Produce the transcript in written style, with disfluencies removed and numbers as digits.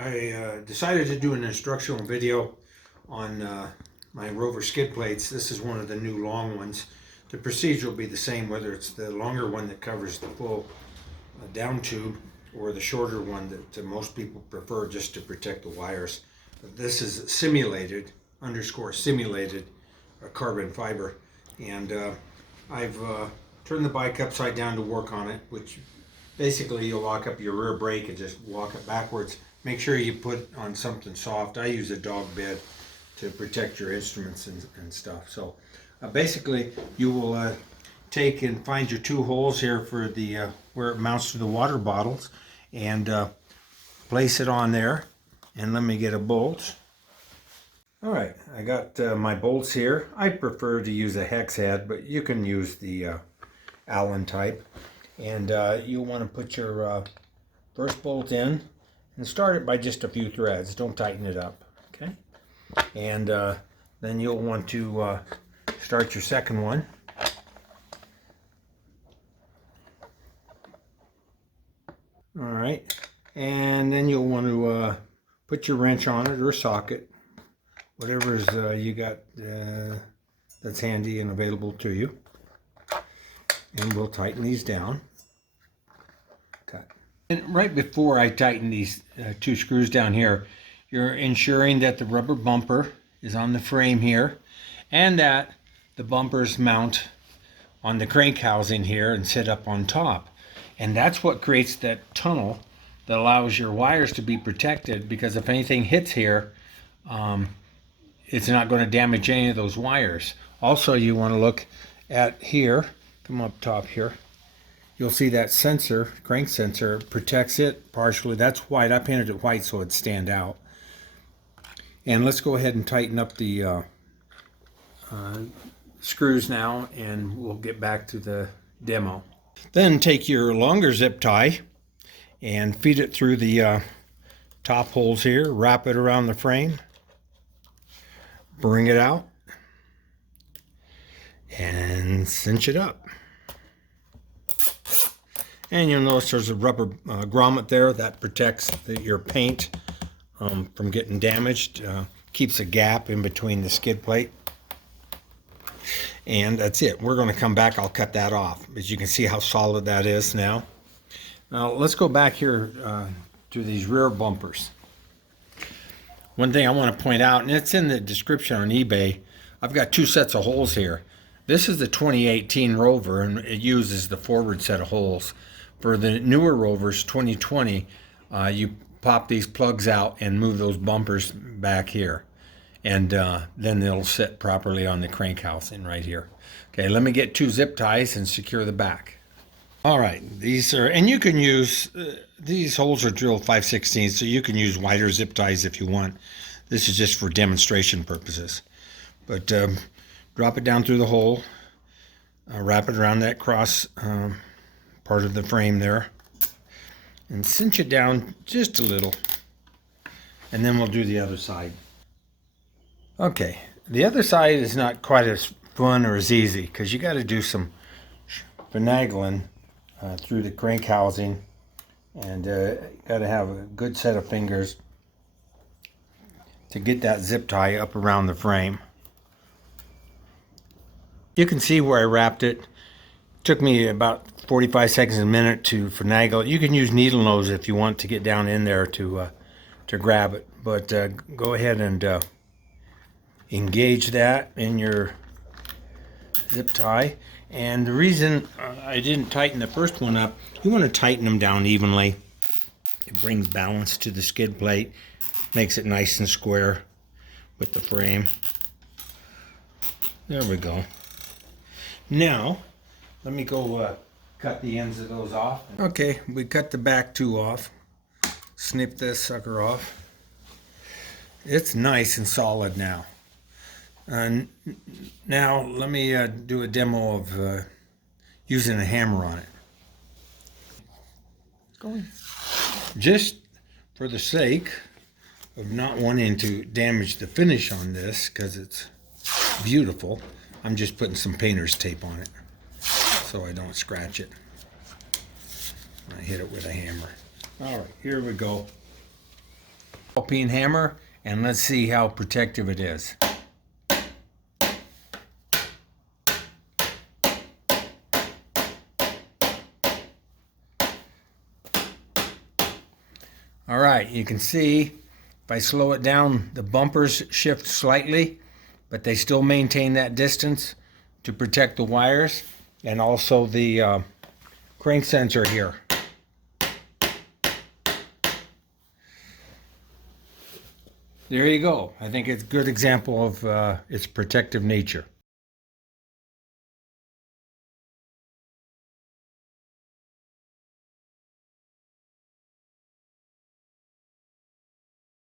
I decided to do an instructional video on my Rover skid plates. This is one of the new long ones. The procedure will be the same whether it's the longer one that covers the full down tube or the shorter one that most people prefer just to protect the wires. This is simulated, _simulated carbon fiber, and I've turned the bike upside down to work on it, which basically you'll lock up your rear brake and just walk it backwards. Make sure you put on something soft. I use a dog bed to protect your instruments and stuff. So basically you will take and find your two holes here for the where it mounts to the water bottles, and place it on there. And let me get a bolt. All right, I got my bolts here. I prefer to use a hex head, but you can use the Allen type. And you'll want to put your first bolt in and start it by just a few threads. Don't tighten it up, okay? And then you'll want to start your second one. All right, and then you'll want to put your wrench on it or socket, whatever's you got that's handy and available to you. And we'll tighten these down. And right before I tighten these two screws down here, you're ensuring that the rubber bumper is on the frame here, and that the bumpers mount on the crank housing here and sit up on top. And that's what creates that tunnel that allows your wires to be protected, because if anything hits here, it's not going to damage any of those wires. Also, you want to look at here, come up top here. You'll see that sensor, crank sensor, protects it partially. That's white. I painted it white so it'd stand out. And let's go ahead and tighten up the screws now, and we'll get back to the demo. Then take your longer zip tie and feed it through the top holes here. Wrap it around the frame. Bring it out. And cinch it up. And you'll notice there's a rubber grommet there that protects your paint from getting damaged. Keeps a gap in between the skid plate. And that's it. We're going to come back. I'll cut that off. As you can see how solid that is now. Now let's go back here to these rear bumpers. One thing I want to point out, and it's in the description on eBay, I've got two sets of holes here. This is the 2018 Rover, and it uses the forward set of holes. For the newer Rovers, 2020, you pop these plugs out and move those bumpers back here. And then they'll sit properly on the crank housing right here. Okay, let me get two zip ties and secure the back. All right, these are, and you can use, these holes are drilled 5/16, so you can use wider zip ties if you want. This is just for demonstration purposes. But drop it down through the hole, wrap it around that cross part of the frame there, and cinch it down just a little, and then we'll do the other side. Okay, the other side is not quite as fun or as easy, because you got to do some finagling through the crank housing, and got to have a good set of fingers to get that zip tie up around the frame. You can see where I wrapped it. Took me about 45 seconds a minute to finagle it. You can use needle nose if you want to get down in there to grab it, but go ahead and engage that in your zip tie. And the reason I didn't tighten the first one up, you want to tighten them down evenly. It brings balance to the skid plate, makes it nice and square with the frame. There we go. Now let me go cut the ends of those off. Okay, we cut the back two off. Snip this sucker off. It's nice and solid now. And now let me do a demo of using a hammer on it. Going. Just for the sake of not wanting to damage the finish on this, because it's beautiful, I'm just putting some painter's tape on it so I don't scratch it. I hit it with a hammer. All right, here we go. peen hammer, and let's see how protective it is. All right, you can see if I slow it down, the bumpers shift slightly, but they still maintain that distance to protect the wires and also the crank sensor here. There you go. I think it's a good example of its protective nature.